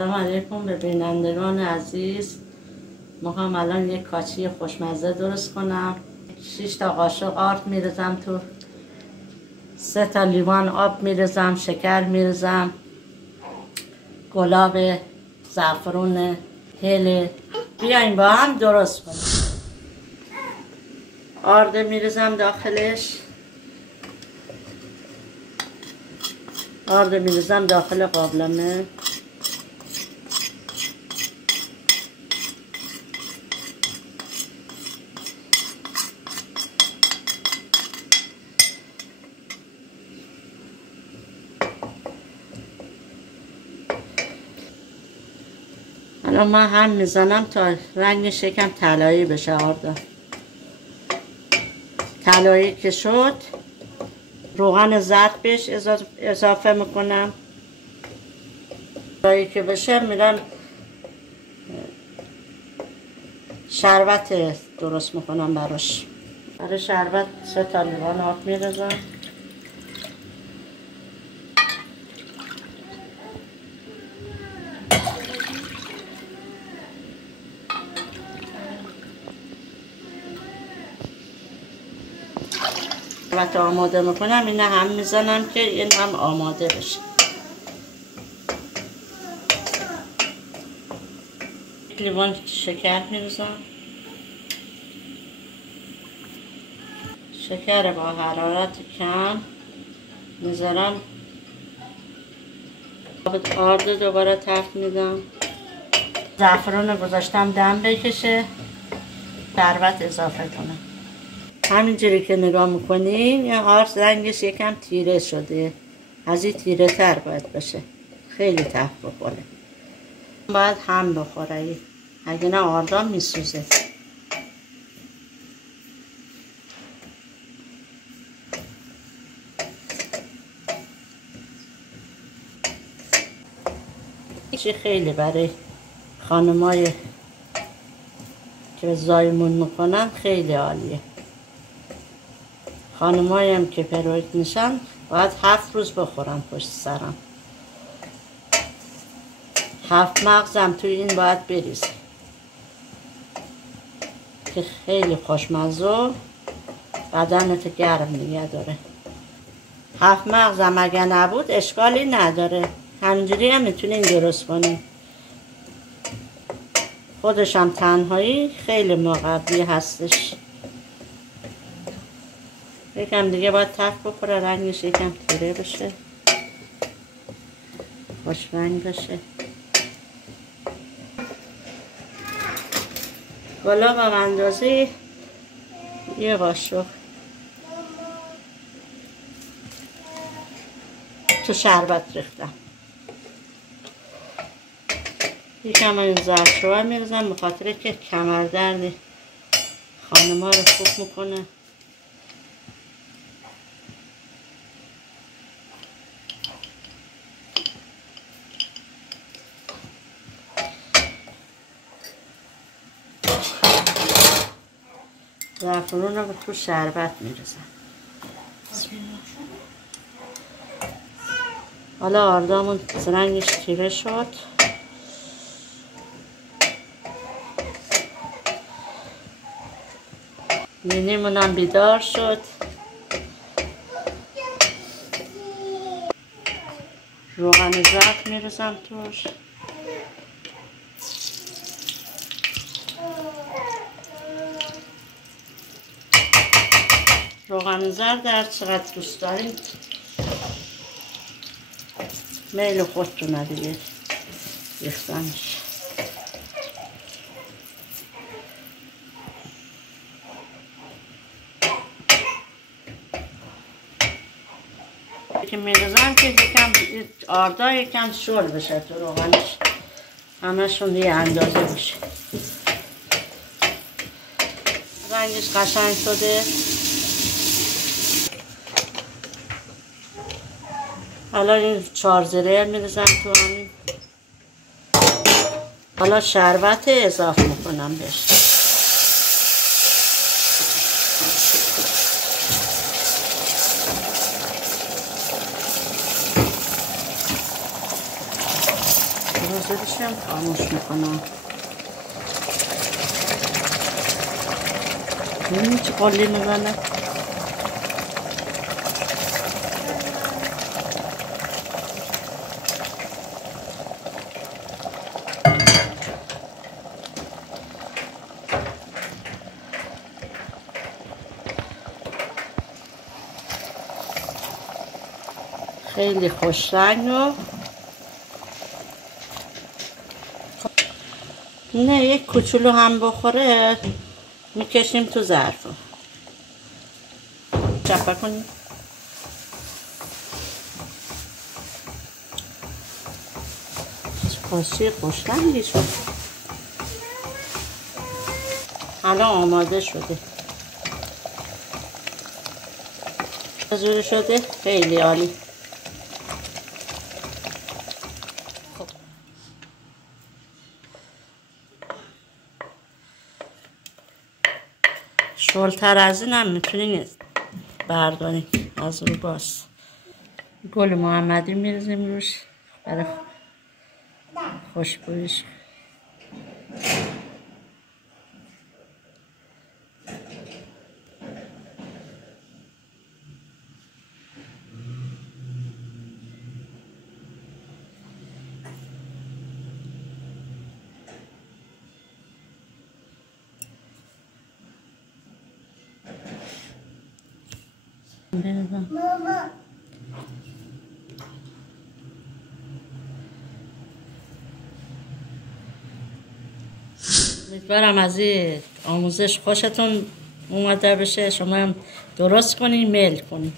سلام علیکم به بینندگان عزیز. میخوام الان یک کاچی خوشمزه درست کنم. 6 تا قاشق آرد میرزم تو، 3 تا لیوان آب میرزم، شکر میرزم، گلاب، زعفرون، هل. بیاین با هم درست کنیم. آرد میرزم داخلش، آرد میرزم داخل قابلمه. الان من هم میزنم تا رنگش یکم طلایی بشه. آردا طلایی که شد روغن زرد بهش اضافه میکنم. طلایی که بشه میرم شربت درست میکنم براش. برای شربت 3 تا لیوان آب میرزم، شربت آماده میکنم. این هم میزنم که این هم آماده بشه. یک لیوان شکر میرزم. شکر با حرارت کم میذارم. آرد دوباره تفت میدم. زعفران گذاشتم دم بکشه، شربت اضافه کنم. همینجوری که نگاه میکنین این آرد رنگش یکم تیره شده، از این تیره تر باید باشه. خیلی تفت بخوره، باید هم بخوره، اگه نه آردا میسوزه. خیلی برای خانمای که زایمون میکنن خیلی عالیه. خانمایی هم که پروید میشن باید 7 روز بخورن پشت سرم. 7 مغزم توی این باید بریزه که خیلی خوشمزه و بدنت گرم نگه داره. 7 مغزم اگه نبود اشکالی نداره، همینجوری هم میتونین درست کنین. خودش هم تنهایی خیلی مقوی هستش. یکم دیگه باید تفت بخوره، رنگش یکم تیره بشه، خوش رنگ بشه. گلاب هم اندازه یه قاشق تو شربت ریختم. یکم این زعفران میرزم به خاطر که کمردرد خانم‌ها رو خوب میکنه. زعفران رو تو شربت میرزم. حالا آردامون رنگش تیره شد. مینیمون هم بیدار شد. روغن زرد میرزم توش. روغن زرد هر چقدر دوست دارید، میل خودتونه دیگه ریختنش. که میرزم که یکم آردا یکم شل بشه تو روغنش، همشون یه اندازه بشه. رنگش قشنگ شده. حالا این 4 زره میرزم تو همین. حالا شربت اضافه میکنم بهش. تازه بشم خاموش میکنم. ببینید چه قلی میزنه. خیلی خوش رنگ و نه یک کوچولو هم بخوره میکشیم تو ظرف. چپه کنیم. کاشی خوش رنگی شد. الان آماده شده. چجوری شده؟ خیلی عالی. شلتر از این هم میتونین برداریم از رو باز. گل محمدی میریزیم روش برای خوشبویش. ماما امیدوارم از این آموزش خوشتون اومده بشه. شما هم درست کنین، میل کنین.